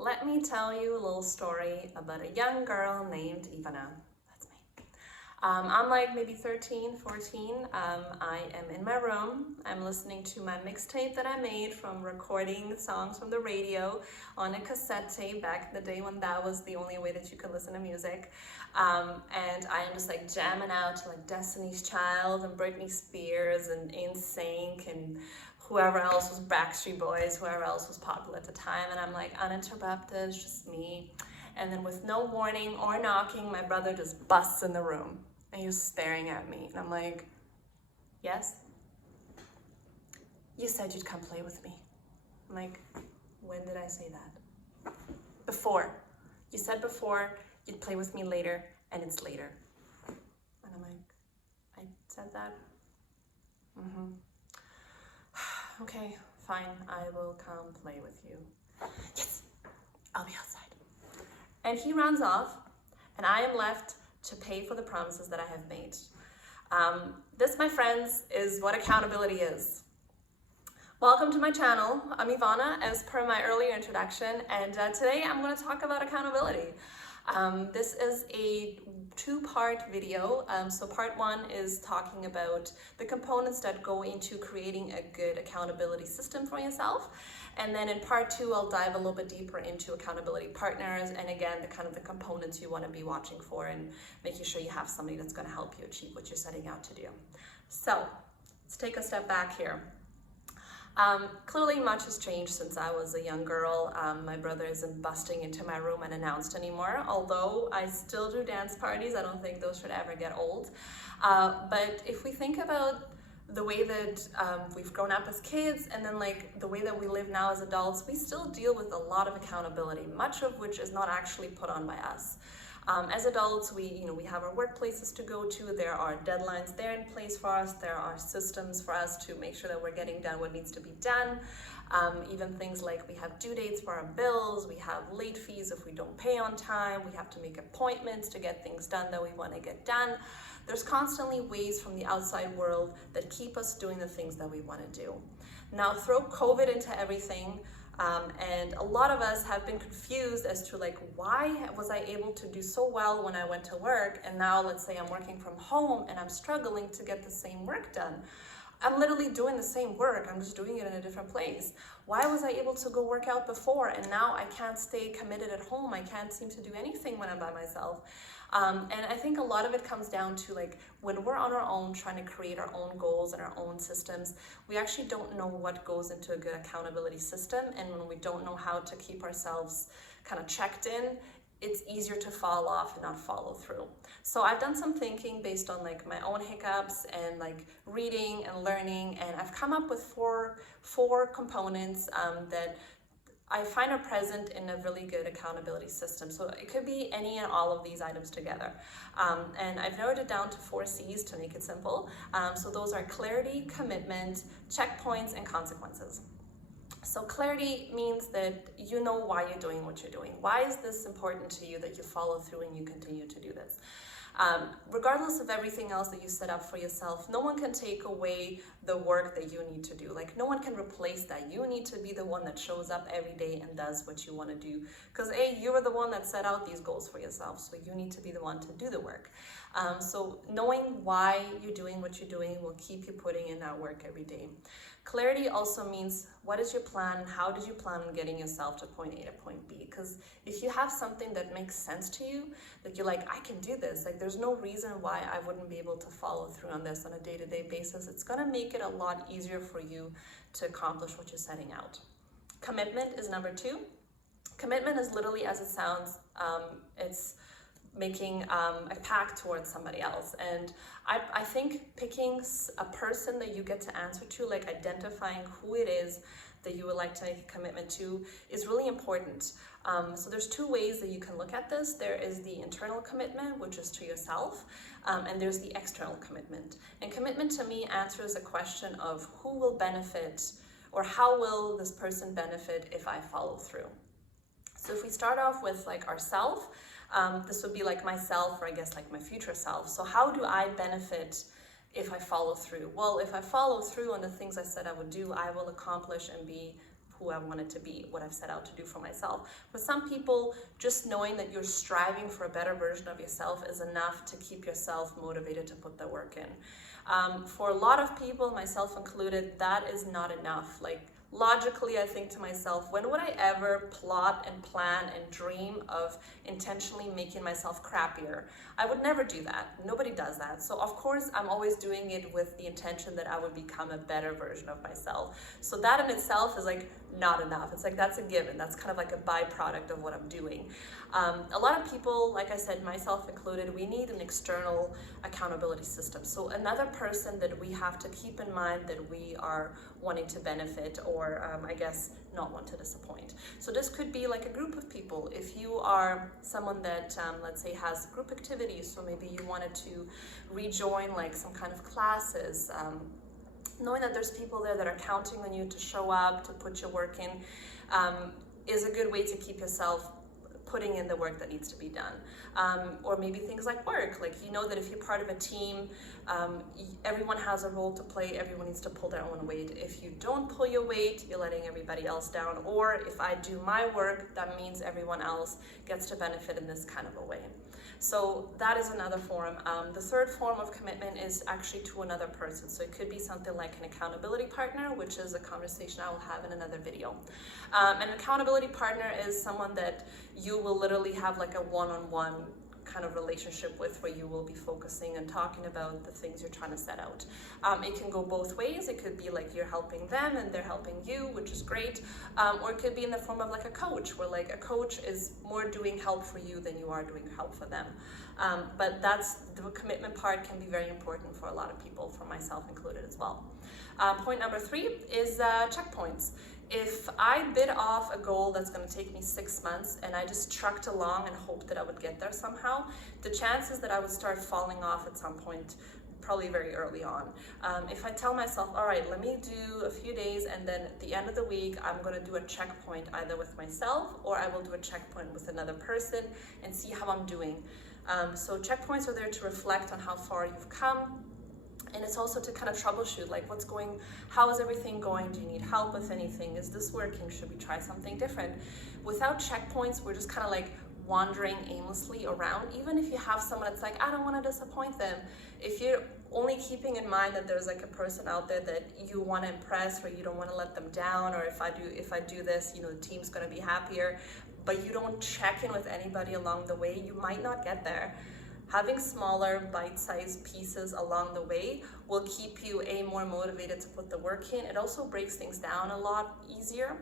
let me tell you a little story about a young girl named Ivana. That's me. I'm like maybe 13, 14. I am in my room. I'm listening to my mixtape that I made from recording songs from the radio on a cassette tape back in the day when that was the only way that you could listen to music. And I am just like jamming out to like Destiny's Child and Britney Spears and NSYNC and whoever else was Backstreet Boys, whoever else was popular at the time. And I'm like uninterrupted, it's just me. And then with no warning or knocking, my brother just busts in the room and he's staring at me. And I'm like, yes? You said you'd come play with me. I'm like, when did I say that? Before. You said before you'd play with me later, and it's later. And I'm like, I said that? Mm-hmm. Okay, fine, I will come play with you. Yes, I'll be outside. And he runs off, and I am left to pay for the promises that I have made. This, my friends, is what accountability is. Welcome to my channel. I'm Ivana, as per my earlier introduction, and today I'm going to talk about accountability. This is a two-part video. So part one is talking about the components that go into creating a good accountability system for yourself. And then in part two, I'll dive a little bit deeper into accountability partners and again, the components you want to be watching for and making sure you have somebody that's going to help you achieve what you're setting out to do. So let's take a step back here. Clearly much has changed since I was a young girl. My brother isn't busting into my room unannounced anymore, although I still do dance parties. I don't think those should ever get old. But if we think about the way that we've grown up as kids and then like the way that we live now as adults, we still deal with a lot of accountability, much of which is not actually put on by us. As adults, we have our workplaces to go to. There are deadlines there in place for us. There are systems for us to make sure that we're getting done what needs to be done. Even things like we have due dates for our bills. We have late fees if we don't pay on time. We have to make appointments to get things done that we want to get done. There's constantly ways from the outside world that keep us doing the things that we want to do. Now, throw COVID into everything. And a lot of us have been confused as to like, why was I able to do so well when I went to work? And now let's say I'm working from home and I'm struggling to get the same work done. I'm literally doing the same work. I'm just doing it in a different place. Why was I able to go work out before and now I can't stay committed at home? I can't seem to do anything when I'm by myself. And I think a lot of it comes down to like when we're on our own trying to create our own goals and our own systems, we actually don't know what goes into a good accountability system. And when we don't know how to keep ourselves kind of checked in, it's easier to fall off and not follow through. So I've done some thinking based on like my own hiccups and like reading and learning, and I've come up with four components that I find are present in a really good accountability system. So it could be any and all of these items together. And I've narrowed it down to 4 C's to make it simple. So those are clarity, commitment, checkpoints, and consequences. So clarity means that you know why you're doing what you're doing. Why is this important to you that you follow through and you continue to do this? Regardless of everything else that you set up for yourself, no one can take away the work that you need to do. Like no one can replace that. You need to be the one that shows up every day and does what you want to do. Because you were the one that set out these goals for yourself. So you need to be the one to do the work. So knowing why you're doing what you're doing will keep you putting in that work every day. Clarity also means what is your plan? How did you plan on getting yourself to point A to point B? Because if you have something that makes sense to you, that you're like, I can do this, like there's no reason why I wouldn't be able to follow through on this on a day-to-day basis, it's gonna make it a lot easier for you to accomplish what you're setting out. Commitment is number 2. Commitment is literally as it sounds. It's making a pact towards somebody else. And I think picking a person that you get to answer to, like identifying who it is that you would like to make a commitment to is really important. So there's 2 ways that you can look at this. There is the internal commitment, which is to yourself, and there's the external commitment. And commitment to me answers a question of who will benefit or how will this person benefit if I follow through. So if we start off with like ourself, this would be like myself, or I guess like my future self. So how do I benefit if I follow through? Well, if I follow through on the things I said I would do, I will accomplish and be who I wanted to be, what I've set out to do for myself. For some people, just knowing that you're striving for a better version of yourself is enough to keep yourself motivated to put the work in. For a lot of people, myself included, that is not enough. Like, logically, I think to myself, when would I ever plot and plan and dream of intentionally making myself crappier? I would never do that. Nobody does that. So of course, I'm always doing it with the intention that I would become a better version of myself. So that in itself is like not enough. It's like, that's a given. That's kind of like a byproduct of what I'm doing. A lot of people, like I said, myself included, we need an external accountability system. So another person that we have to keep in mind that we are wanting to benefit, or I guess not want to disappoint. So this could be like a group of people. If you are someone that, let's say, has group activities, so maybe you wanted to rejoin like some kind of classes, knowing that there's people there that are counting on you to show up, to put your work in, is a good way to keep yourself putting in the work that needs to be done. Or maybe things like work, like you know that if you're part of a team, everyone has a role to play, everyone needs to pull their own weight. If you don't pull your weight, you're letting everybody else down. Or if I do my work, that means everyone else gets to benefit in this kind of a way. So that is another form. The third form of commitment is actually to another person. So it could be something like an accountability partner, which is a conversation I will have in another video. An accountability partner is someone that you will literally have like a one-on-one kind of relationship with, where you will be focusing and talking about the things you're trying to set out. It can go both ways. It could be like you're helping them and they're helping you, which is great. Or it could be in the form of like a coach, where like a coach is more doing help for you than you are doing help for them. But that's the commitment part can be very important for a lot of people, for myself included as well. Point number 3 is checkpoints. If I bid off a goal that's going to take me 6 months and I just trucked along and hoped that I would get there somehow, the chances that I would start falling off at some point probably very early on. If I tell myself, all right, let me do a few days and then at the end of the week, I'm going to do a checkpoint either with myself or I will do a checkpoint with another person and see how I'm doing. So checkpoints are there to reflect on how far you've come. And it's also to kind of troubleshoot, like how is everything going? Do you need help with anything? Is this working? Should we try something different? Without checkpoints, we're just kind of like wandering aimlessly around. Even if you have someone that's like, I don't want to disappoint them. If you're only keeping in mind that there's like a person out there that you want to impress, or you don't want to let them down, or if I do this, you know, the team's going to be happier, but you don't check in with anybody along the way, you might not get there. Having smaller bite-sized pieces along the way will keep you more motivated to put the work in. It also breaks things down a lot easier.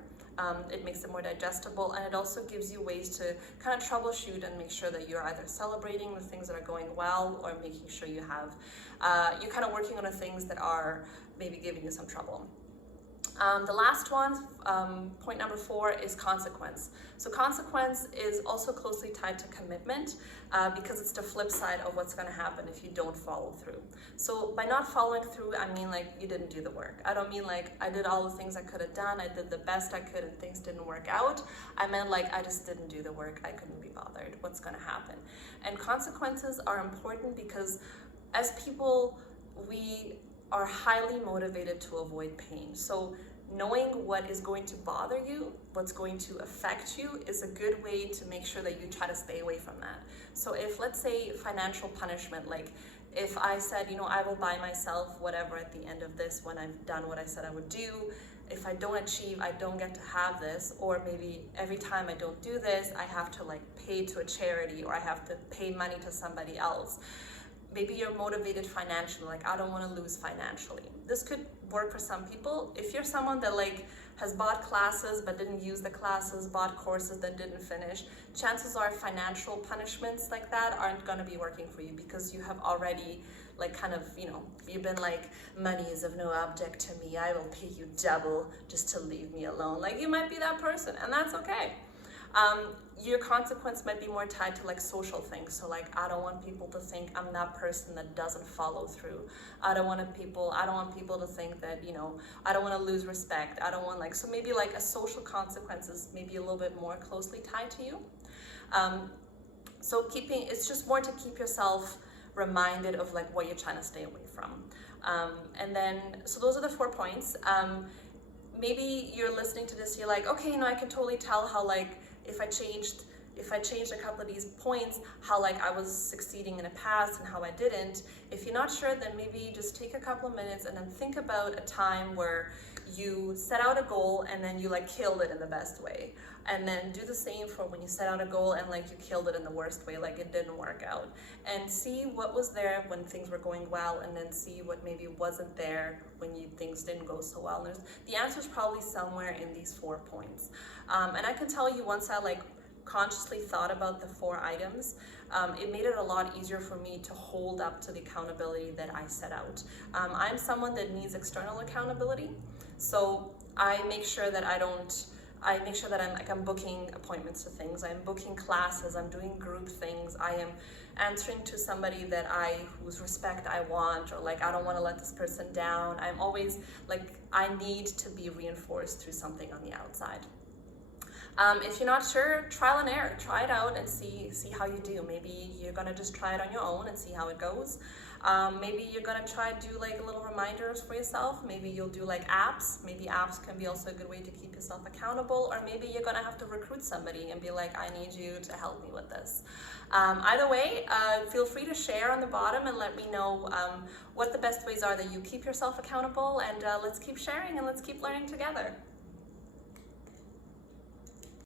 It makes it more digestible, and it also gives you ways to kind of troubleshoot and make sure that you're either celebrating the things that are going well, or making sure you're kind of working on the things that are maybe giving you some trouble. The last one, point number 4, is consequence. So consequence is also closely tied to commitment because it's the flip side of what's going to happen if you don't follow through. So by not following through, I mean like you didn't do the work. I don't mean like I did all the things I could have done, I did the best I could and things didn't work out. I meant like I just didn't do the work, I couldn't be bothered. What's going to happen? And consequences are important because as people, we are highly motivated to avoid pain. So knowing what is going to bother you, what's going to affect you, is a good way to make sure that you try to stay away from that. So if, let's say, financial punishment, like if I said, you know, I will buy myself whatever at the end of this when I've done what I said I would do, if I don't achieve, I don't get to have this, or maybe every time I don't do this, I have to like pay to a charity, or I have to pay money to somebody else. Maybe you're motivated financially, like I don't want to lose financially. This could work for some people. If you're someone that like has bought classes but didn't use the classes, bought courses that didn't finish, chances are financial punishments like that aren't going to be working for you, because you have already like kind of, you know, you've been like, money is of no object to me, I will pay you double just to leave me alone. Like you might be that person, and that's okay. Your consequence might be more tied to like social things. So like, I don't want people to think I'm that person that doesn't follow through. I don't want people to think that, you know, I don't want to lose respect. I don't want like, so maybe like a social consequence is maybe a little bit more closely tied to you. So it's just more to keep yourself reminded of like what you're trying to stay away from. And then, so those are the 4 points. maybe you're listening to this, you're like, okay, no, I can totally tell how like if I changed a couple of these points, how like I was succeeding in the past and how I didn't. If you're not sure, then maybe just take a couple of minutes and then think about a time where you set out a goal and then you like killed it in the best way. And then do the same for when you set out a goal and like you killed it in the worst way, like it didn't work out. And see what was there when things were going well, and then see what maybe wasn't there when things didn't go so well. And the answer is probably somewhere in these 4 points. And I can tell you, once I like consciously thought about the 4 items, it made it a lot easier for me to hold up to the accountability that I set out. I'm someone that needs external accountability, so I make sure that I'm booking appointments to things, I'm booking classes, I'm doing group things, I am answering to somebody whose respect I want, or like I don't want to let this person down. I'm always like, I need to be reinforced through something on the outside. If you're not sure, trial and error. Try it out and see how you do. Maybe you're gonna just try it on your own and see how it goes. Maybe you're gonna try to do like little reminders for yourself. Maybe you'll do like apps. Maybe apps can be also a good way to keep yourself accountable. Or maybe you're gonna have to recruit somebody and be like, I need you to help me with this. Either way, feel free to share on the bottom and let me know what the best ways are that you keep yourself accountable. And let's keep sharing and let's keep learning together.